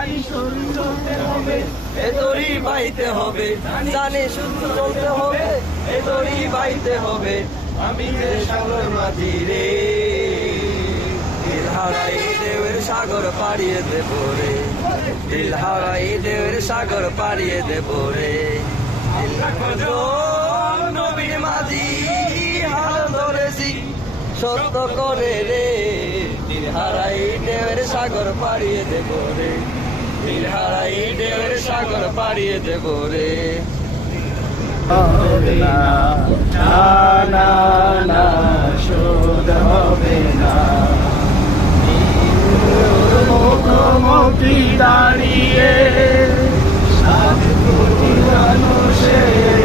জানি চলতে হবে এ দড়ি বাইতে হবে। জানে চলতে হবে এ দড়ি বাইতে হবে। আমি যে সাগর মাঝি রে দেবের সাগর পাড়িয়ে দেব রে। দিল হারাই দেবের সাগর পাড়িয়ে দেব রে। নবীর মাঝি, হাল ধরেছি, সত্য করে রে। হারাই দেবের সাগর পাড়িয়ে দেব রে। সাগর পাড়িয়ে দেব রে। হবে না না না শোধ হবে না। দাঁড়িয়ে সাত কোটি মানুষের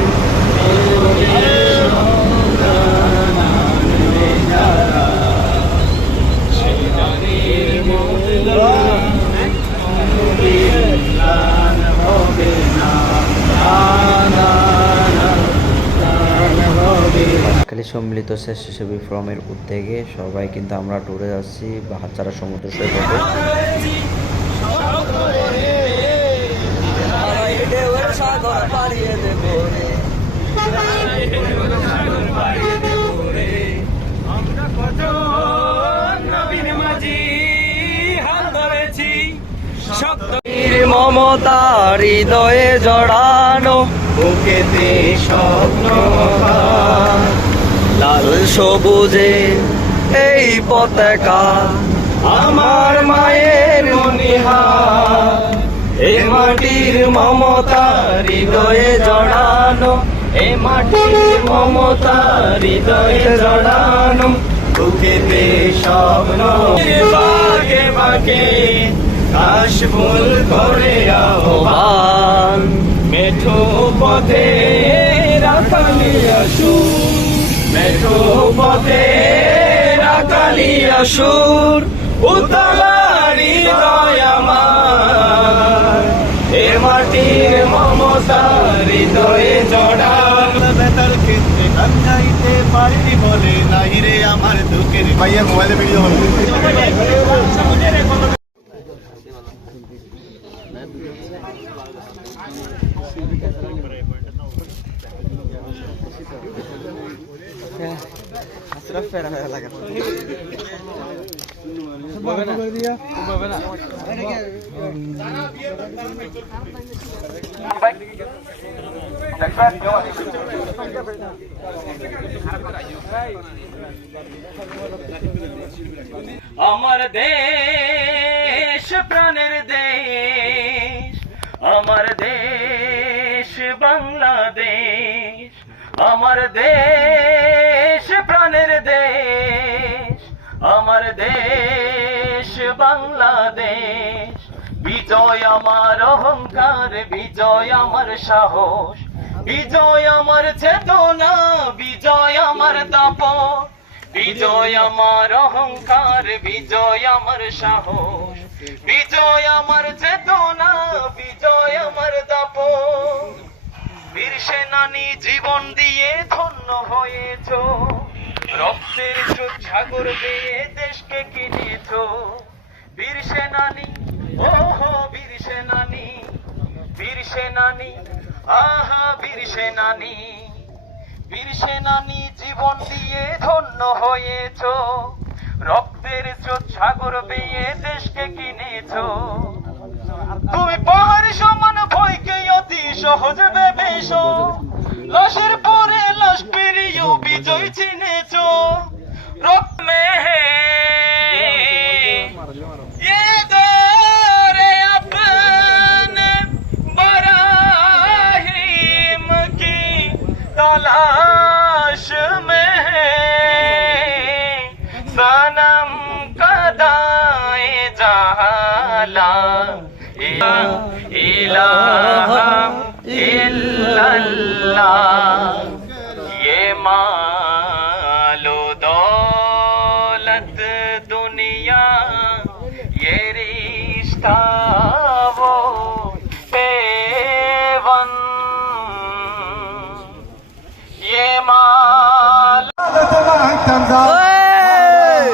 হবে না না না হবে খালি সম্মিলিত স্বেচ্ছাসেবী ফ্রমের উদ্যোগে সবাই কিন্তু আমরা ট্যুরে যাচ্ছি বাহাচারা সমুদ্র সৈকতে। মমতা হৃদয়ে জড়ানো বুকেতে স্বপ্ন লাল সবুজে এই পতাকা আমার মায়ের এ মাটির মমতা হৃদয়ে জড়ানো, এ মাটির মমতা হৃদয়ে জড়ানো। বুকেতে স্বপ্ন বাগে বাগে কাশ ফুল করে আহ্বান। মেঠো পথে রাখালি আসু মেঠো পথে রাখালি সুর উতলারি আমার। এ মাটির মমতা হৃদয়ে জড়ান। বেতাল ক্ষেত্রে গান গাইতে পারি বলে নাই রে আমার দুঃখের ভাইয়া মোবাইলে ভিডিও হবে আমার দেশ প্রাণের দেশ আমার দেশ বাংলাদেশ আমার দেশ প্রাণের দেশ, আমার দেশ বাংলাদেশ। বিজয় আমার অহংকার, বিজয় আমার সাহস, বিজয় আমার চেতনা, বিজয় আমার দাপট বিজয় আমার অহংকার, বিজয় আমার সাহস, বিজয় আমার চেতনা, বিজয় আমার দাপ বীর সেনানি জীবন দিয়ে ধন্য হয়েছ। রক্তের সাগর বেয়ে দেশকে কিনেছ। বীর সেনানি, ওহো বীর সেনানি বীর সেনানি, আহা বীর সেনানি। বীর সেনানি, জীবন দিয়ে ধন্য হয়েছ। রক্তের স্রোত সাগর বেয়ে দেশকে কিনেছ। তুমি পাহাড় সমান ভয়কে অতি সহজ ভেবেছ লাশের পরে লাশ পেরিয়েও বিজয় চিনেছ রক্ত মে ये दौर अपने बराहिम की तलाश में है सनम कदाए जाला इलाहा इल्लल्लाह ये मालो दौलत दुनिया ये रिश्ता वो पेवन ये माल এই!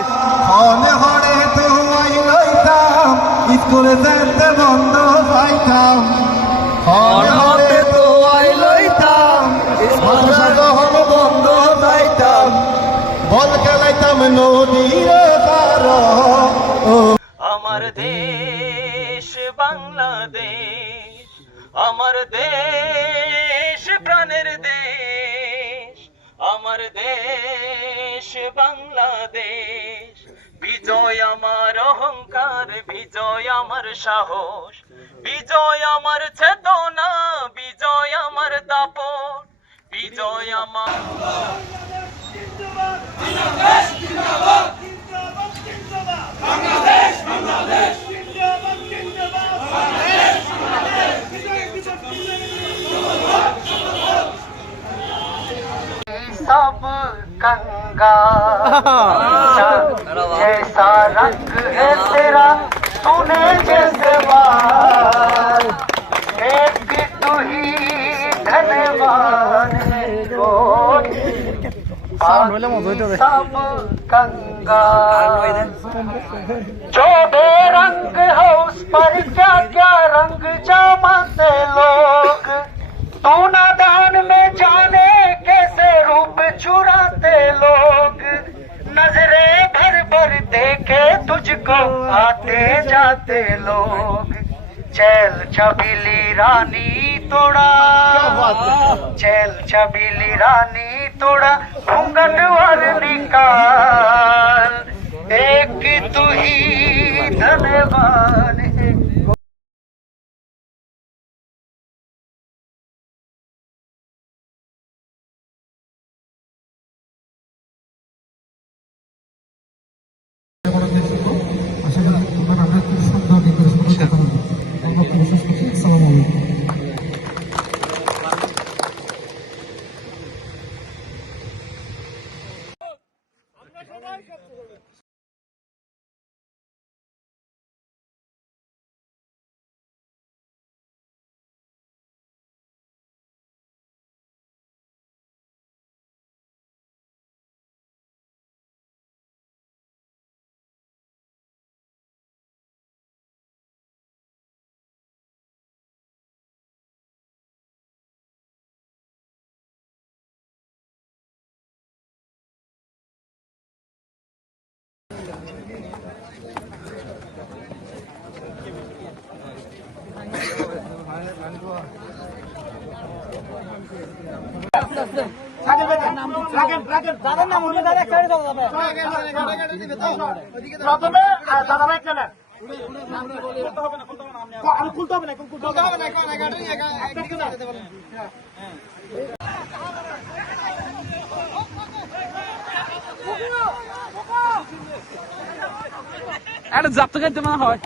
হনে হরে তোমায় লইতাম স্কুলে যেতে বন্ধ পাইতাম নদীর আমার দেশ বাংলাদেশ, আমার দেশ প্রাণের দেশ, আমার দেশ বাংলাদেশ। বিজয় আমার অহংকার, বিজয় আমার সাহস, বিজয় আমার চেতনা, বিজয় আমার দাপট বিজয় আমার सब गंगा जैसा रंग है तेरा तूने जैसे बाल सब गंगा जो बेरंग है उस पर क्या क्या रंग जमाते लोग तू नादान में जाने कैसे रूप चुराते लोग नजरे भर भर देखे तुझको आते जाते लोग चैल छबीली रानी तोड़ा। चैल छबीली रानी तोड़ा घूंघट वर निकाल। एक तू ही धन्यवान Arkası. প্রথমে দাদা ভাই কেন খুলতে হবে না খুলতে হবে না একটা জাপ্ত খাইতে মনে হয়।